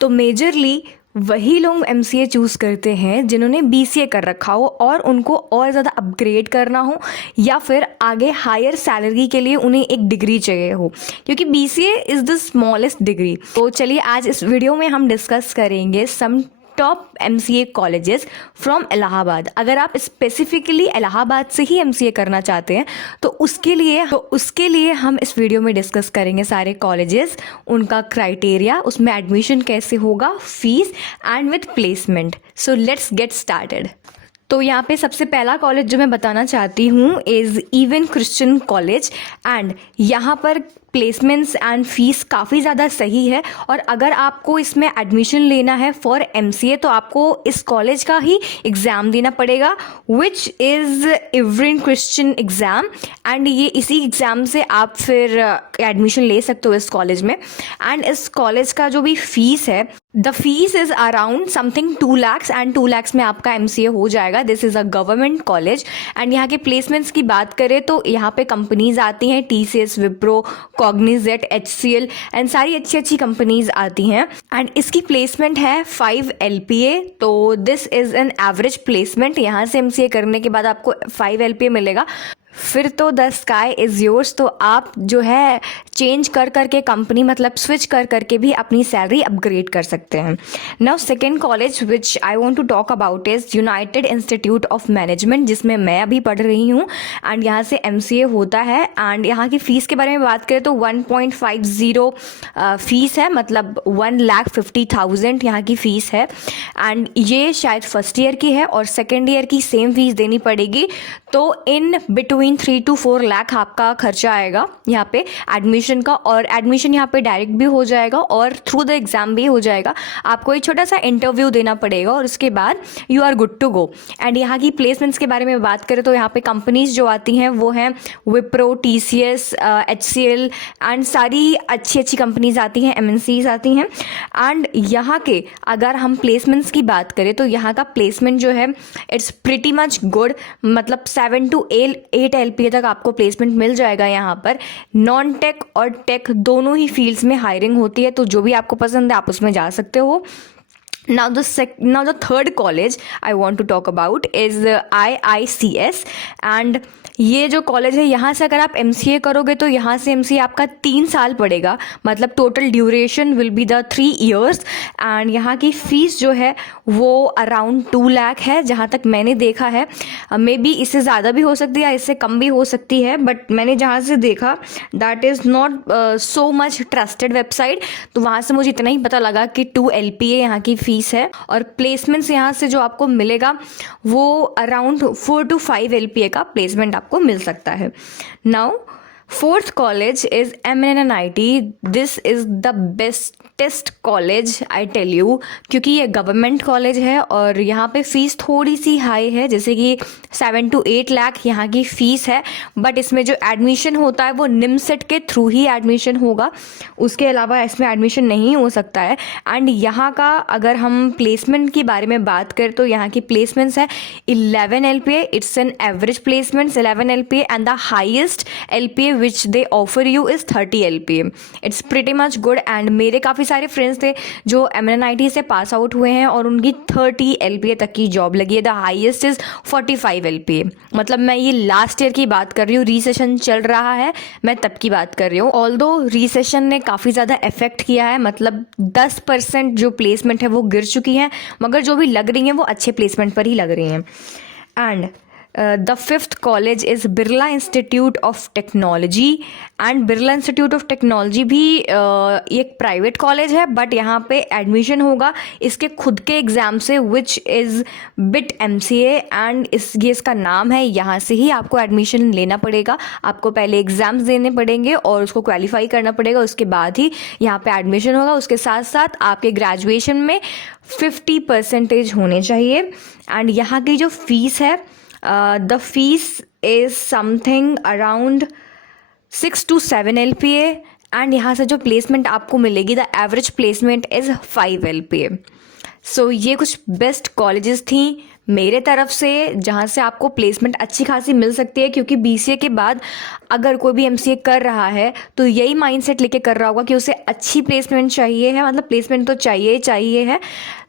तो मेजरली वही लोग एमसीए चूज़ करते हैं जिन्होंने बीसीए कर रखा हो और उनको और ज़्यादा अपग्रेड करना हो या फिर आगे हायर सैलरी के लिए उन्हें एक डिग्री चाहिए हो, क्योंकि BCA is the smallest degree. तो चलिए आज इस वीडियो में हम डिस्कस करेंगे some top MCA colleges from Allahabad. अगर आप स्पेसिफिकली इलाहाबाद से ही एमसीए करना चाहते हैं तो उसके लिए हम इस वीडियो में डिस्कस करेंगे सारे कॉलेजेस, उनका क्राइटेरिया, उसमें एडमिशन कैसे होगा, fees and with placement. So let's get started. तो यहाँ पे सबसे पहला कॉलेज जो मैं बताना चाहती हूँ is even Christian college and यहाँ पर प्लेसमेंट्स एंड फीस काफ़ी ज़्यादा सही है। और अगर आपको इसमें एडमिशन लेना है फॉर एमसीए तो आपको इस कॉलेज का ही एग्ज़ाम देना पड़ेगा, which is even Christian exam. And ये इसी एग्ज़ाम से आप फिर एडमिशन ले सकते हो इस कॉलेज में। एंड इस कॉलेज का जो भी फीस है, the fees is around something 2 lakhs and 2 lakhs में आपका एमसीए हो जाएगा। This is a government college. And यहाँ के प्लेसमेंट्स की बात करें तो यहाँ पे कंपनीज आती हैं, टीसीएस, विप्रो, कॉग्निजेट, एचसीएल एंड सारी अच्छी अच्छी कंपनीज आती हैं। एंड इसकी प्लेसमेंट है 5 LPA। तो this is an average placement. यहाँ से एमसीए करने के बाद आपको 5 LPA मिलेगा, फिर तो द स्काई इज़ योर्स। तो आप जो है चेंज कर करके कंपनी, मतलब स्विच कर करके भी अपनी सैलरी अपग्रेड कर सकते हैं। Now second college which I want to talk about is United Institute of Management, जिसमें मैं अभी पढ़ रही हूँ। एंड यहाँ से एमसीए होता है। एंड यहाँ की फ़ीस के बारे में बात करें तो 1.50 फीस है, मतलब 1,50,000 यहाँ की फ़ीस है। एंड ये शायद फर्स्ट ईयर की है और सेकेंड ईयर की सेम फीस देनी पड़ेगी। तो इन बिटवीन 3 to 4 लाख आपका खर्चा आएगा यहाँ पे एडमिशन का। और एडमिशन यहाँ पे डायरेक्ट भी हो जाएगा और थ्रू द एग्ज़ाम भी हो जाएगा। आपको एक छोटा सा इंटरव्यू देना पड़ेगा और उसके बाद you are good to go. And यहाँ की प्लेसमेंट्स के बारे में बात करें तो यहाँ पे कंपनीज जो आती हैं वो हैं विप्रो, टीसीएस, एचसीएल एंड सारी अच्छी अच्छी कंपनीज आती हैं, एमएनसीज आती हैं। एंड यहाँ के अगर हम प्लेसमेंट्स की बात करें तो यहाँ का प्लेसमेंट जो है इट्स प्रिटी मच गुड, मतलब 7 to 8 LPA तक आपको प्लेसमेंट मिल जाएगा यहाँ पर। नॉन टेक और टेक दोनों ही फील्ड्स में हायरिंग होती है, तो जो भी आपको पसंद है आप उसमें जा सकते हो। Now the third college I want to talk about is IICS। And ये जो कॉलेज है यहाँ से अगर आप एमसीए करोगे तो यहाँ से एमसीए आपका 3 साल पड़ेगा, मतलब total duration will be the 3 years। And यहाँ की फ़ीस जो है वो अराउंड 2 लाख है जहाँ तक मैंने देखा है। मे बी इससे ज़्यादा भी हो सकती है, इससे कम भी हो सकती है, बट मैंने जहाँ से देखा that is not so much trusted website. तो वहाँ से मुझे इतना ही पता लगा कि 2 LPA यहाँ की फ़ीस है। और प्लेसमेंट्स यहाँ से जो आपको मिलेगा वो अराउंड 4 to 5 LPA का प्लेसमेंट आपको मिल सकता है। Now fourth college is MNNIT। This is the bestest college I tell you, क्योंकि ये गवर्नमेंट कॉलेज है और यहाँ पे फ़ीस थोड़ी सी हाई है, जैसे कि 7 to 8 लाख यहाँ की फ़ीस है। बट इसमें जो एडमिशन होता है वो निमसेट के थ्रू ही एडमिशन होगा, उसके अलावा इसमें एडमिशन नहीं हो सकता है। एंड यहाँ का अगर हम प्लेसमेंट के बारे में बात करें तो यहाँ की प्लेसमेंट्स है 11 LPA। It's an average placements 11 LPA and the highest LPA which they offer you is 30 LPA. It's pretty much good। and मेरे काफ़ी सारे फ्रेंड्स थे जो MNNIT से पास आउट हुए हैं और उनकी 30 LPA तक की जॉब लगी है। The highest is 45 LPA। मतलब मैं ये लास्ट ईयर की बात कर रही हूँ, रीसेशन चल रहा है, मैं तब की बात कर रही हूँ। ऑल्दो रीसेशन ने काफ़ी ज़्यादा इफेक्ट किया है, मतलब 10% जो प्लेसमेंट है वो गिर चुकी हैं, मगर जो भी लग रही हैं वो अच्छे प्लेसमेंट पर ही लग रही हैं। And the fifth college is Birla institute of technology. And Birla institute of technology भी एक प्राइवेट कॉलेज है, बट यहाँ पे एडमिशन होगा इसके खुद के एग्ज़ाम से, which is bit MCA। And ये इसका नाम है, यहाँ से ही आपको एडमिशन लेना पड़ेगा। आपको पहले एग्ज़ाम्स देने पड़ेंगे और उसको क्वालिफाई करना पड़ेगा, उसके बाद ही यहाँ पे एडमिशन होगा। उसके साथ साथ आपके ग्रेजुएशन में 50% होने चाहिए। एंड यहाँ की जो फीस है, the fees is something around 6 to 7 LPA। And यहाँ से जो प्लेसमेंट आपको मिलेगी the average placement is 5 LPA। सो ये कुछ बेस्ट कॉलेजेस थी मेरे तरफ से जहाँ से आपको प्लेसमेंट अच्छी खासी मिल सकती है, क्योंकि बीसीए के बाद अगर कोई भी एमसीए कर रहा है तो यही माइंडसेट लेके कर रहा होगा कि उसे अच्छी प्लेसमेंट चाहिए है, मतलब प्लेसमेंट तो चाहिए ही चाहिए है।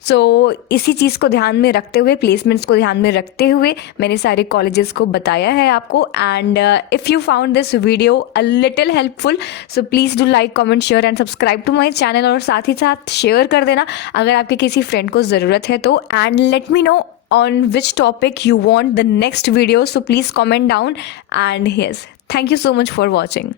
सो इसी चीज़ को ध्यान में रखते हुए, प्लेसमेंट्स को ध्यान में रखते हुए मैंने सारे कॉलेजेस को बताया है आपको। And if you found this video a little helpful, so please do like, comment, share and subscribe to my channel, और साथ ही साथ शेयर कर देना अगर आपके किसी फ्रेंड को ज़रूरत है तो। And let me know on which topic you want the next video, so please comment down, and yes, thank you so much for watching.